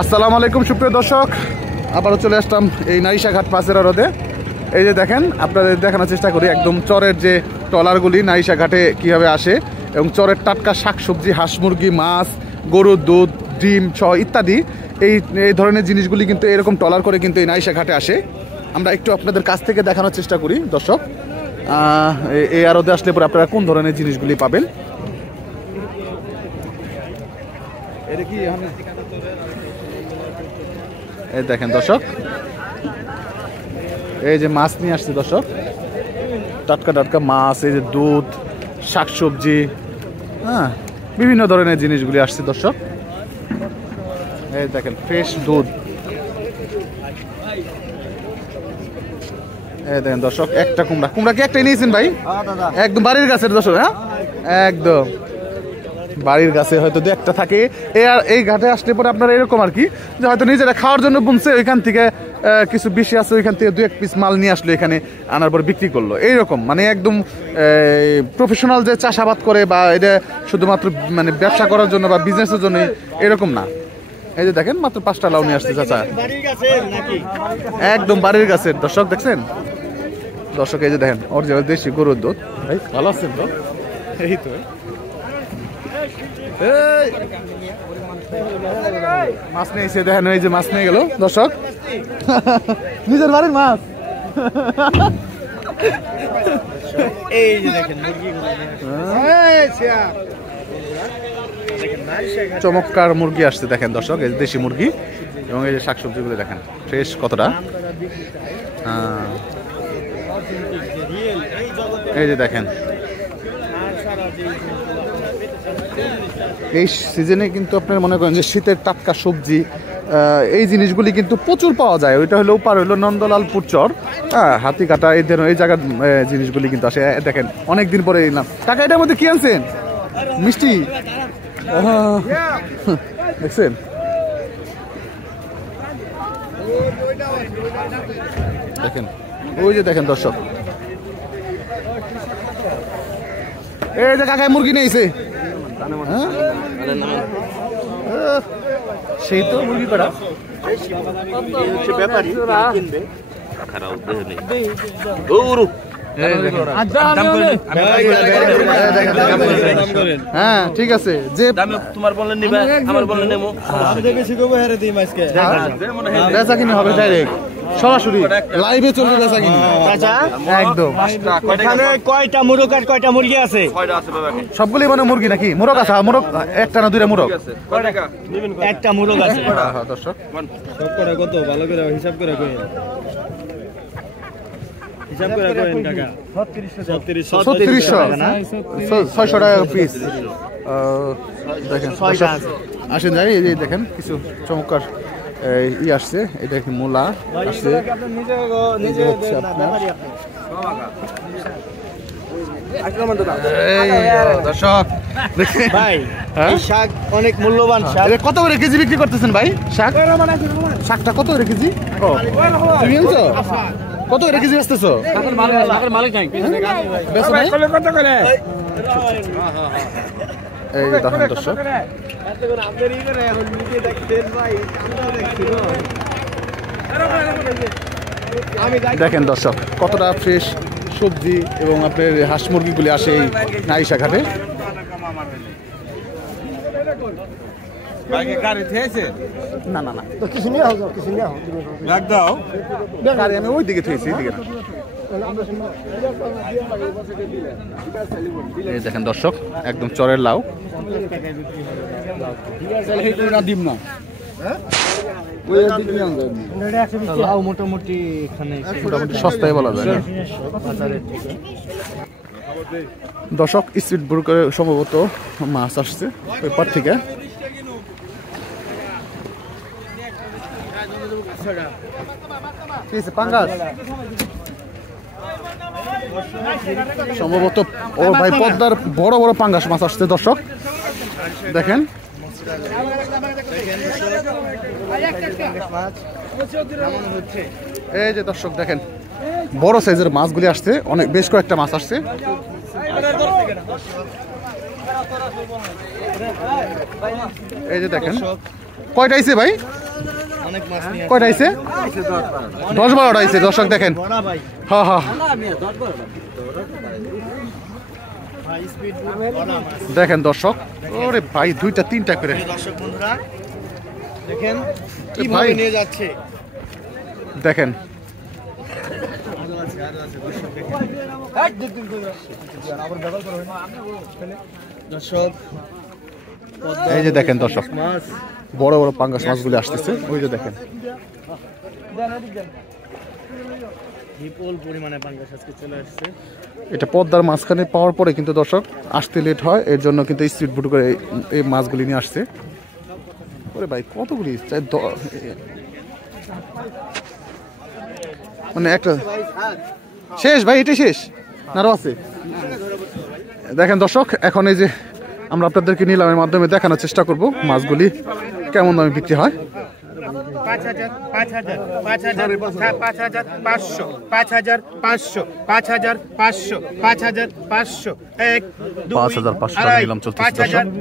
আসসালামু আলাইকুম সুপ্রিয় দর্শক, আবারও চলে আসলাম এই নারিশাঘাট মাছেরা হ্রদে। এই যে দেখেন, আপনাদের দেখানোর চেষ্টা করি একদম চরের যে ট্রলারগুলি নারিশাঘাটে কীভাবে আসে এবং চরের টাটকা শাকসবজি, হাঁস মুরগি, মাছ, গরুর দুধ, ডিম সহ ইত্যাদি এই ধরনের জিনিসগুলি কিন্তু এরকম ট্রলার করে কিন্তু এই নারিশাঘাটে আসে। আমরা একটু আপনাদের কাছ থেকে দেখানোর চেষ্টা করি দর্শক, এই আড়তে আসলে পরে আপনারা কোন ধরনের জিনিসগুলি পাবেন। এই দেখেন দর্শক, এই যে মাছ নিয়ে আসছে দর্শক, টাটকা টাটকা মাছ, এই যে দুধ, শাকসবজি, হ্যাঁ বিভিন্ন ধরনের জিনিসগুলি আসছে দর্শক। এই দেখেন ফ্রেশ দুধ। এই দেখেন দর্শক, একটা কুমড়া কি একটাই নিয়েছেন ভাই? একদম বাড়ির গাছের দর্শক, হ্যাঁ একদম বাড়ির গাছে হয়তো দু একটা থাকে। এই ঘাটে আসলে পরে আপনারা এরকম আর কি, যে হয়তো নিজেরা খাওয়ার জন্য বুনছে, ওইখান থেকে কিছু বেশি আছে, ওইখান থেকে দু এক পিস মাল নিয়ে আসলো, এখানে আনার পর বিক্রি করলো। এইরকম মানে একদম প্রফেশনাল যে চাষাবাদ করে বা এটা শুধুমাত্র মানে ব্যবসা করার জন্য বা বিজনেসের জন্য, এরকম না। এই যে দেখেন মাত্র 5টা লাউ নিয়ে আসছে চাচা, একদম বাড়ির গাছের দর্শক। দেখছেন দর্শক, এই যে দেখেন অরিজিনাল দেশি গরুর দুধ। ভাই ভালো আছেন তো? এই তো মাছ নিয়েছে, দেখেন এই যে মাছ নিয়ে গেল দর্শক, নিজের বাড়ির মাছ। এই যে দেখেন চমৎকার মুরগি আসছে দেখেন দর্শক, এই দেশি মুরগি এবং এই যে শাকসবজিগুলো দেখেন ফ্রেশ কতটা। এই যে দেখেন এই সিজনে কিন্তু আপনার মনে করেন যে শীতের টাটকা সবজি, এই জিনিসগুলি কিন্তু প্রচুর পাওয়া যায়। ওইটা হলো পার হইলো নন্দলালপুর চর, হ্যাঁ হাতিকাটা, এই ধরনের এই জায়গার জিনিসগুলি কিন্তু আসে। দেখেন অনেকদিন পরে এলাম। টাকা এটার মধ্যে কি আনছেন? মিষ্টি দেখছেন? দেখেন ওই যে দেখেন দর্শক, এই যে কাকায় মুরগি নিয়েছে, সেই তো মুরগি করা ব্যাপারী হ্যাঁ ঠিক আছে, যে তোমার বললেন নিবা আমার বললেন নেবো, বেচা কিনে হবে ডাইরেক্ট সরাসরি লাইভে চলবে বেচা কিনে একদম। এখানে কয়টা মোরগ আর কয়টা মুরগি আছে? সবগুলি মানে মুরগি নাকি? মোরগ আছে? মোরগ একটা না দুইটা মোরগ? একটা মোরগ আছে দর্শক। কত ভালো করে হিসাব করে কই, হিসাব করে কইন কাকা। 3600 না 600 টাকা পিস। দেখেন আসেন যাই, এই যে দেখেন কিছু চমৎকার ই আসছে, এটা কি মূলা আসছে দর্শক। ভাই শাক অনেক মূল্যবান শাক। কত করে কেজি বিক্রি করতেছেন ভাই শাক? শাকটা কত করে কেজি? তুমি আনছো কত করে কেজি বেচতেছো? এই দেখেন দর্শক, দেখেন দর্শক কতটা ফ্রেশ সবজি এবং আপনার হাঁস মুরগিগুলি আসে এই নারিশাঘাটে। না না না গাড়ি আমি ওই দিকে থেয়েছি, এইদিকে না। এই দেখেন দর্শক একদম চরের লাউ, মোটামুটি সস্তায় বলা যায় না দর্শক। স্পিড বোট করে সম্ভবত মাছ আসছে ওই পার থেকে। সম্ভবত ও ভাই পদ্মার বড় বড় পাঙ্গাস মাছ আসছে দর্শক, দেখেন এই যে দর্শক দেখেন বড় সাইজের মাছগুলি আসছে, অনেক বেশ কয়েকটা মাছ আসছে। এই যে দেখেন কয়টা আইছে ভাই? অনেক মাছ নিয়ে কয়টা আইছে 10-12টা আইছে দর্শক দেখেন হ্যাঁ হ্যাঁ দেখেন দর্শক ওরে ভাই 2টা-3টা করে দর্শক বন্ধুরা দেখেন কিভাবে নিয়ে যাচ্ছে দেখেন দর্শক এই যে দেখেন দর্শক বড় বড় পাঙ্গাস মাছগুলি আসতেছে ওই যে দেখেন বিপুল পরিমাণে পাঙ্গাস আজকে চলে আসছে এটা পদ্মার মাঝখানে পাওয়ার পরে কিন্তু দর্শক আসতে লেট হয় এর জন্য কিন্তু স্পিড বুট করে এই মাছগুলি নিয়ে আসছে ওরে ভাই কতগুলি মানে একটা শেষ ভাই এটা শেষ আরো আছে দেখেন দর্শক এখন এই যে আমরা আপনাদেরকে নিলামের মাধ্যমে দেখানোর চেষ্টা করব মাছগুলি কেমন দামে বিক্রি হয় 5,000 5,000 5,000 5,000 500 5,000 500 5,000 500 5,000 500 1 2 5,500 টাকা নিলাম চলতেছে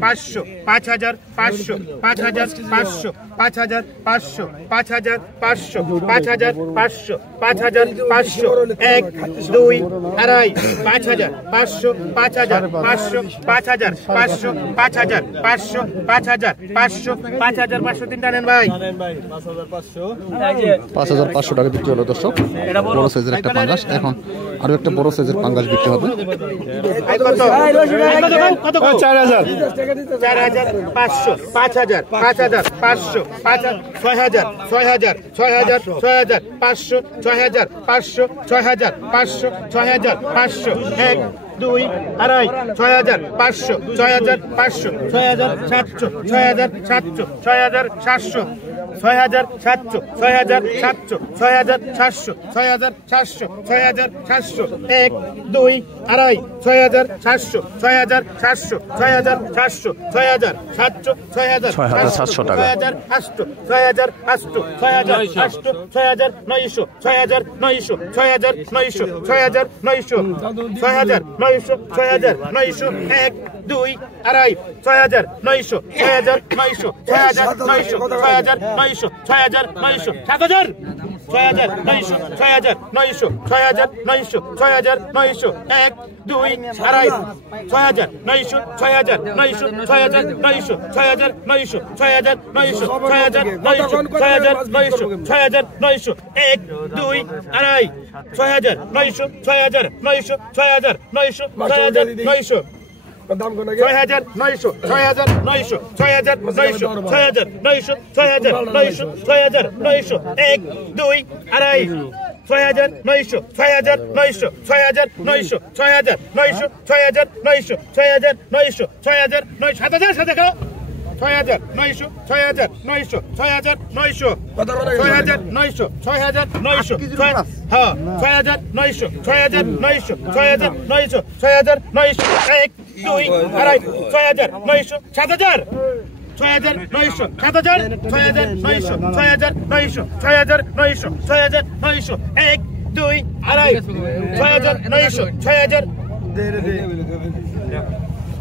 5,500 5,000 500 5,000 500 5,000 500 5,000 500 5,000 500 5,000 500 1 2 আড়াই 5,000 500 5,000 500 5,000 500 5,000 500 5,000 500 5,500 তিনটা নেন ভাই 5,500 টাকা বিক্রি হলো দর্শক বড় সাইজের একটা পাঙ্গাস এখন আরো একটা বড় সাইজের পাঙ্গাস বিক্রি হবে কত 4,000 4,500 5,000 5,000 500 6,000 6,000 6,000 6,000 500 6,000 500 6,000 500 6,000 500 1 2 আড়াই 6,000 500 6,000 500 6,000 700 6,000 700 6,000 700 6,000 700 6,000 700 6,000 700 6,000 700 6,000 700 1 2 আড়াই 6,000 700 6,000 700 6,000 700 6,000 700 6,000 টাকা 6,000 6,000 6,000 6,000 900 6,000 900 6,000 900 6,000 900 6,000 900 6,000 900 1 2 আড়াই 6,000 900 6,000 900 6,000 900 6,000 900 6,000 900 7,000 6,000 900 6,000 900 6,000 900 6,000 900 1 2 আড়াই 6,000 900 6,000 900 6,000 900 6,000 900 6,000 900 6,000 900 6,000 900 6,000 900 1 2 আড়াই 6,000 900 6,000 900 6,000 900 6,000 900 6,000 900 6,000 900 6,000 900 6,000 900 6,000 900 6,000 900 1 2 আড়াই 6,000 900 6,000 900 6,000 900 6,000 900 6,000 900 6,000 900 6,000 900 7,000 7,000 6,000 900 6,000 900 6,000 900 6,000 900 6,000 900 হ্যাঁ 6,000 900 6,000 900 6,000 900 6,000 900 1 2 আড়াই 6,000 900 7,000 6,000 900 7,000 6,000 900 6,000 900 6,000 900 6,000 900 1 2 আড়াই 6,000 900 6,000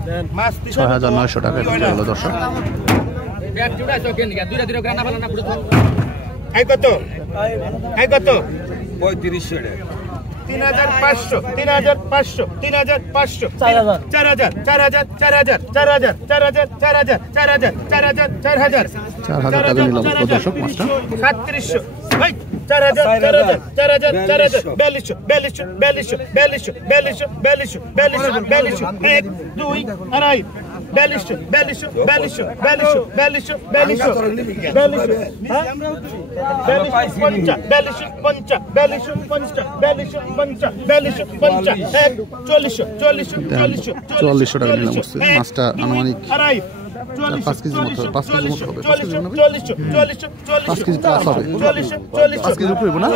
6,900 টাকা বিক্রি হলো দর্শক এই কত 3500 3,500 3,500 3,500 4,000 4,000 4,000 4,000 4,000 4,000 4,000 4,000 4,000 4,000 4,000 টাকা নিলাম দর্শক মাছটা 3700 ভাই 4,000 4,000 4,000 4,000 4200 4200 4200 4200 4200 4200 1 2 আড়াই 4200 4200 4200 4200 4200 4400 টাকা নিলাম মাছটা আনুমানিক 5 কেজির মতো 5 কেজির মতো হবে 5 কেজি প্লাস হবে 5 কেজির উপরে না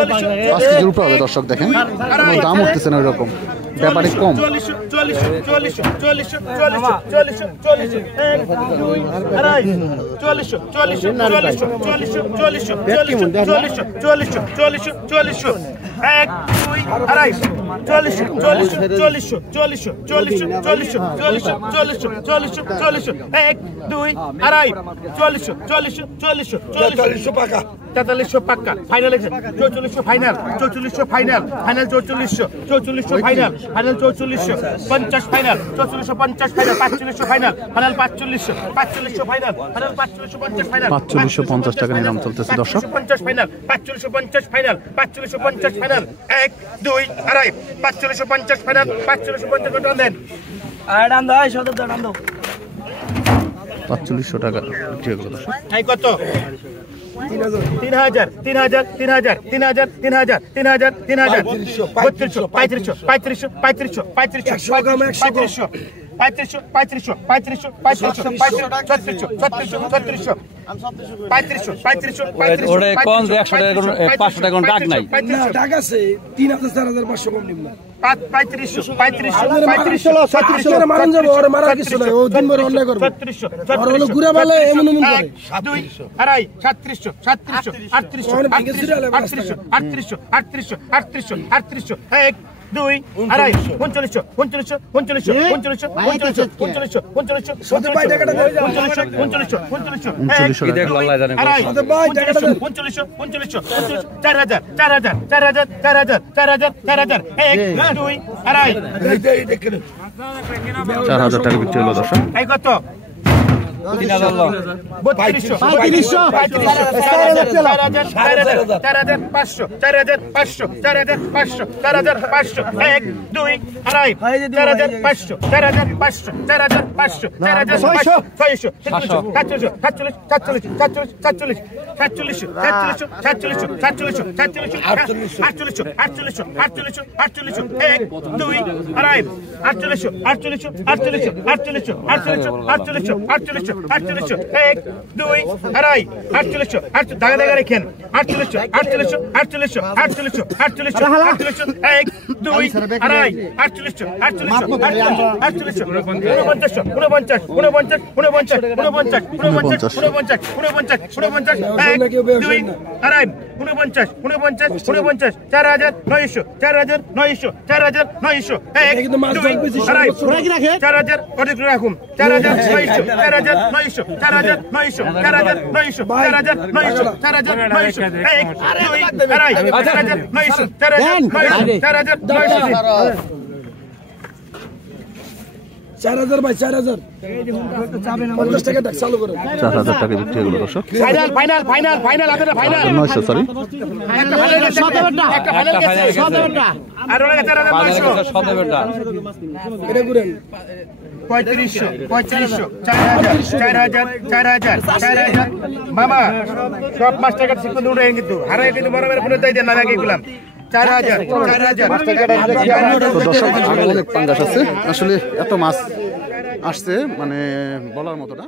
5 কেজির উপরে হবে দর্শক দেখেন কোনো দাম উঠতেছে না ওইরকম ব্যাপারে কম 4400 এক দুই আড়াই চল্লিশ চল্লিশ চল্লিশ চল্লিশ চল্লিশ চল্লিশ চল্লিশ চল্লিশ চল্লিশ চল্লিশ এক দুই আড়াই চল্লিশ চল্লিশ চল্লিশ চল্লিশ পাকা 4300 পাক্কা final 4400 final 4400 final final 4400 final final 4400 50 final 4450 final 4500 final final 4500 final final 4550 final 4550 টাকা নিলাম চলতেছে দর্শক 4550 ফাইনাল 4550 ফাইনাল 4550 ফাইনাল 1 2 আড়াই 4550 ফাইনাল 4550 টাকা দেন ডান দাও সদর ডান দাও 4500 টাকা বিক্রি হলো দর্শক এই কত 3000 3000 3000 3000 3000 3000 3000 3500 3500 3500 3500 দুই আড়াই 39 39 39 39 39 4000 টাকা বিক্রি হলো দর্শক এই কত 48 এক দুই আড়াই 48 দাগা দাগা রেখেন 48 48 48 48 48 এক দুই আড়াই 48 48 48 এক দুই আড়াই 49 49 49 49 এক দুই আড়াই 4000 অধিক রাখুন 4900 4000 ভাই 4000 50 টাকা টাকা চালু করো 4000 টাকা বিক্রি হলো দর্শক ফাইনাল ফাইনাল ফাইনাল ফাইনাল আপনারা ফাইনাল 900 সরি একটা ফাইনাল গেছে 70টা আর ওরা 4900 70টা এটা ঘুরেন 3500 4000 মামা সব 5 টাকা শিখতে দৌড়ে কিন্তু হারে কিন্তু বড় বড় ফোনে দেই দেন না আগে গেলাম 4000 তো দর্শক অনেক পাঙ্গাস আছে আসলে এত মাছ আসছে মানে বলার মতো না।